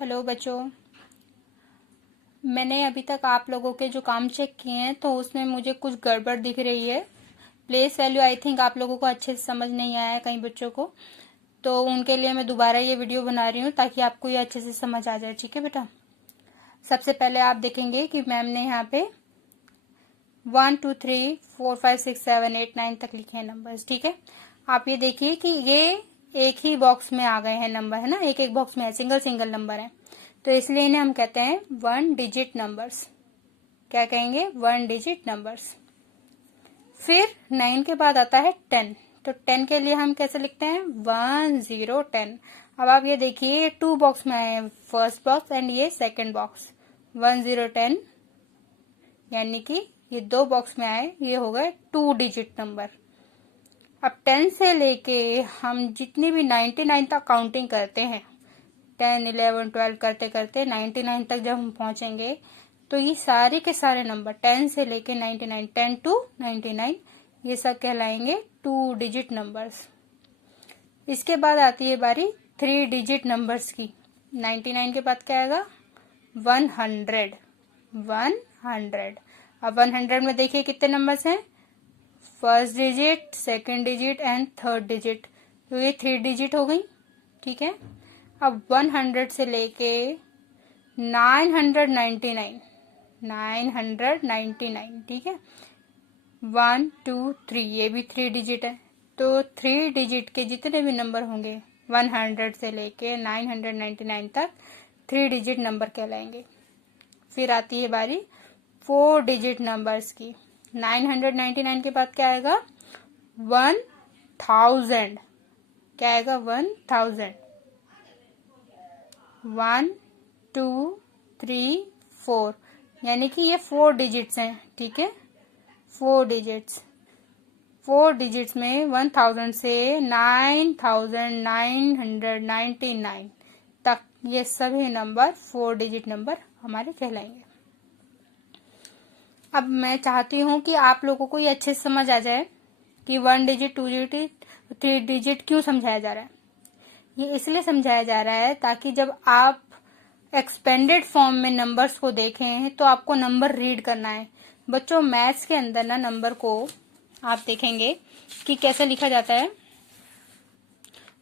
Hello बच्चों। मैंने अभी तक आप लोगों के जो काम चेक किए हैं तो उसमें मुझे कुछ गड़बड़ दिख रही है। प्लेस वैल्यू आई थिंक आप लोगों को अच्छे से समझ नहीं आया है कई बच्चों को, तो उनके लिए मैं दोबारा ये वीडियो बना रही हूँ ताकि आपको ये अच्छे से समझ आ जाए। ठीक है बेटा, सबसे पहले आप देखेंगे कि मैम ने यहाँ पे 1 2 3 4 5 6 7 8 9 तक लिखे हैं नंबर्स। ठीक है, आप ये देखिए कि ये एक ही बॉक्स में आ गए हैं नंबर, है ना, एक एक बॉक्स में है, सिंगल सिंगल नंबर है, तो इसलिए इन्हें हम कहते हैं 1 डिजिट नंबर्स। क्या कहेंगे? 1 डिजिट नंबर्स। फिर 9 के बाद आता है 10, तो 10 के लिए हम कैसे लिखते हैं? 1 0 10। अब आप ये देखिए 2 बॉक्स में आए, फर्स्ट बॉक्स एंड ये सेकंड बॉक्स। 1 0 10 यानी कि ये 2 बॉक्स में आए, ये हो गए 2 डिजिट नंबर। अब 10 से लेके हम जितनी भी 99 तक काउंटिंग करते हैं, 10 11 12 करते करते 99 तक जब हम पहुंचेंगे तो ये सारे के सारे नंबर 10 से लेके 99, 10 टू 99, ये सब कहलाएंगे 2 डिजिट नंबर्स। इसके बाद आती है बारी 3 डिजिट नंबर्स की। 99 के बाद क्या आएगा? 100। 100। अब 100 में देखिए कितने नंबर्स हैं? First digit, second digit and third digit, तो ये 3 डिजिट हो गई। ठीक है, अब 100 से लेके 999, 999, ठीक है, 1 2 3, ये भी 3 डिजिट है, तो 3 डिजिट के जितने भी नंबर होंगे 100 से लेके 999 तक 3 डिजिट नंबर कहलाएंगे। फिर आती है बारी 4 डिजिट नंबर्स की। 999 के बाद क्या आएगा? 1000। क्या आएगा? 1000। 1 2 3 4, यानी कि ये 4 डिजिट्स हैं। ठीक है, 4 डिजिट्स। 4 डिजिट्स में 1000 से 9999 तक ये सभी नंबर 4 डिजिट नंबर हमारे कहलाएंगे। अब मैं चाहती हूँ कि आप लोगों को ये अच्छे से समझ आ जाए कि 1 डिजिट, 2 डिजिट, 3 डिजिट क्यों समझाया जा रहा है। ये इसलिए समझाया जा रहा है ताकि जब आप एक्सपेंडेड फॉर्म में नंबर्स को देखें तो आपको नंबर रीड करना है। बच्चों, मैथ्स के अंदर ना नंबर को आप देखेंगे कि कैसे लिखा जाता है।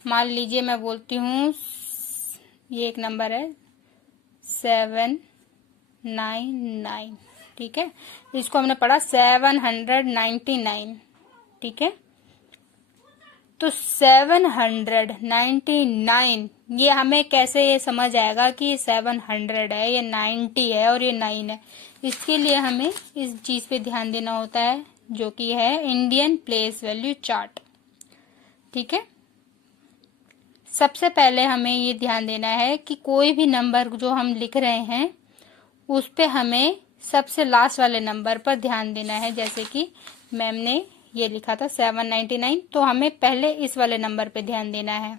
मान लीजिए मैं बोलती हूँ, ये एक नंबर है 799, ठीक है, इसको हमने पढ़ा 799, ठीक है, तो 799 ये हमें कैसे ये समझ आएगा कि ये 700 है, ये 90 है और ये 9 है। इसके लिए हमें इस चीज पे ध्यान देना होता है जो कि है इंडियन प्लेस वैल्यू चार्ट। ठीक है, सबसे पहले हमें ये ध्यान देना है कि कोई भी नंबर जो हम लिख रहे हैं उस पे हमें सबसे लास्ट वाले नंबर पर ध्यान देना है। जैसे कि मैम ने ये लिखा था 799, तो हमें पहले इस वाले नंबर पे ध्यान देना है।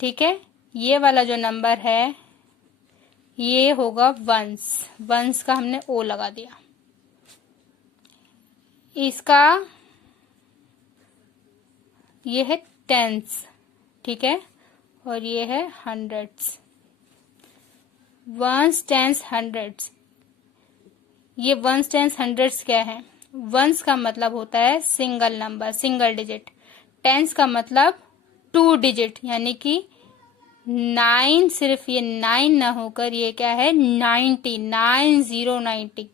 ठीक है, ये वाला जो नंबर है ये होगा वंस। वंस का हमने ओ लगा दिया। इसका ये है टेंस, ठीक है, और ये है हंड्रेड्स। Ones, tens, hundreds. ये वंस, टेंस, हंड्रेड्स क्या है? वंस का मतलब होता है single number, single digit. Tens का मतलब 2 डिजिट, यानी कि 9, सिर्फ ये 9 ना होकर ये क्या है? 90, 9090,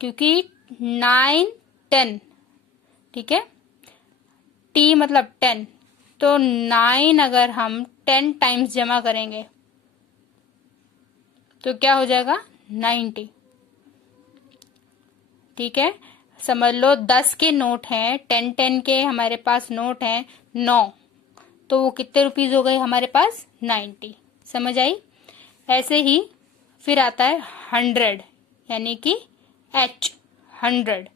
क्योंकि 9 10, ठीक है, टी मतलब 10, तो 9 अगर हम 10 टाइम्स जमा करेंगे तो क्या हो जाएगा? 90। ठीक है, समझ लो 10 के नोट हैं, 10 के हमारे पास नोट हैं 9, तो वो कितने रुपीज हो गए हमारे पास? 90। समझ आई? ऐसे ही फिर आता है 100, यानी कि H 100,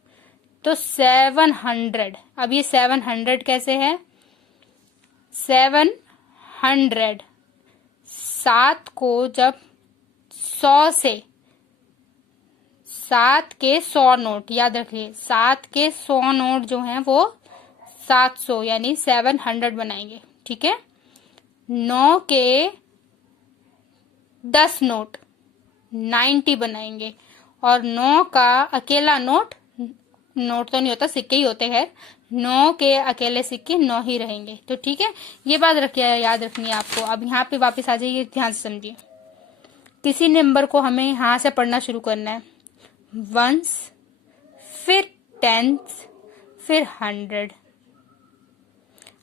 तो 700। अब ये 700 कैसे है? 700, 7 को जब 100 से, 7 के 100 नोट, याद रखिए 7 के 100 नोट जो हैं वो 700 यानी 700 बनाएंगे। ठीक है, 9 के 10 नोट 90 बनाएंगे, और 9 का अकेला नोट तो नहीं होता, सिक्के ही होते हैं, 9 के अकेले सिक्के 9 ही रहेंगे। तो ठीक है, ये बात रखिए, याद रखनी है आपको। अब यहाँ पे वापस आ जाइए, ध्यान से समझिए। किसी नंबर को हमें यहाँ से पढ़ना शुरू करना है, वंस, फिर टेंस, फिर 100।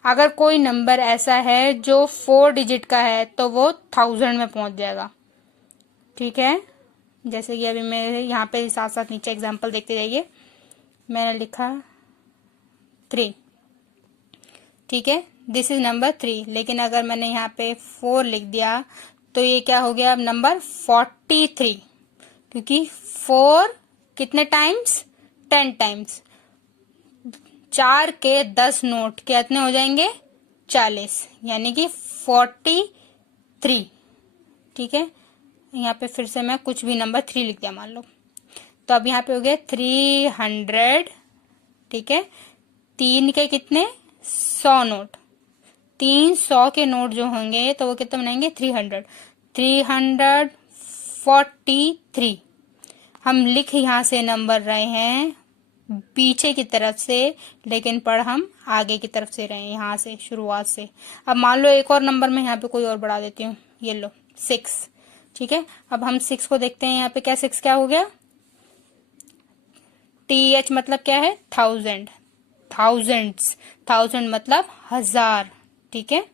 अगर कोई नंबर ऐसा है जो 4 डिजिट का है तो वो 1000 में पहुंच जाएगा। ठीक है, जैसे कि अभी मेरे यहाँ पे साथ साथ नीचे एग्जांपल देखते जाइए। मैंने लिखा 3, ठीक है, दिस इज नंबर 3। लेकिन अगर मैंने यहाँ पे 4 लिख दिया तो ये क्या हो गया अब नंबर 43, क्योंकि 4 कितने टाइम्स, 10 टाइम्स। 4 के 10 नोट कितने हो जाएंगे, 40, यानी कि 43। ठीक है, यहाँ पे फिर से मैं कुछ भी नंबर 3 लिख दिया मान लो, तो अब यहाँ पे हो गए 300। ठीक है, 3 के कितने, 100 नोट, 300 के नोट जो होंगे तो वो कितने बनाएंगे, 300, 343। हम लिख यहाँ से नंबर रहे हैं पीछे की तरफ से, लेकिन पढ़ हम आगे की तरफ से रहे हैं, यहाँ से शुरुआत से। अब मान लो एक और नंबर में यहाँ पे कोई और बढ़ा देती हूँ, ये लो 6। ठीक है, अब हम 6 को देखते हैं, यहाँ पे क्या 6 क्या हो गया, TH मतलब क्या है, 1000, थाउजेंड्स, 1000 मतलब 1000। ठीक है,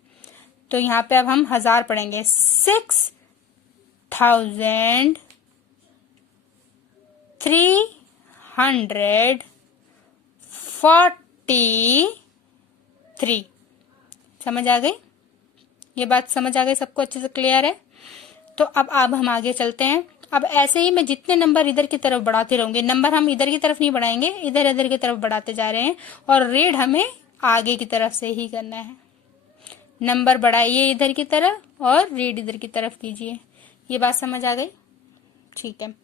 तो यहाँ पे अब हम 1000 पढ़ेंगे, 6343। समझ आ गई, ये बात समझ आ गई सबको, अच्छे से क्लियर है। तो अब हम आगे चलते हैं। अब ऐसे ही मैं जितने नंबर इधर की तरफ बढ़ाते रहूंगी, नंबर हम इधर की तरफ नहीं बढ़ाएंगे, इधर इधर की तरफ बढ़ाते जा रहे हैं, और रीड हमें आगे की तरफ से ही करना है। नंबर बढ़ाइए इधर की तरफ और रीड इधर की तरफ कीजिए। ये बात समझ आ गई, ठीक है।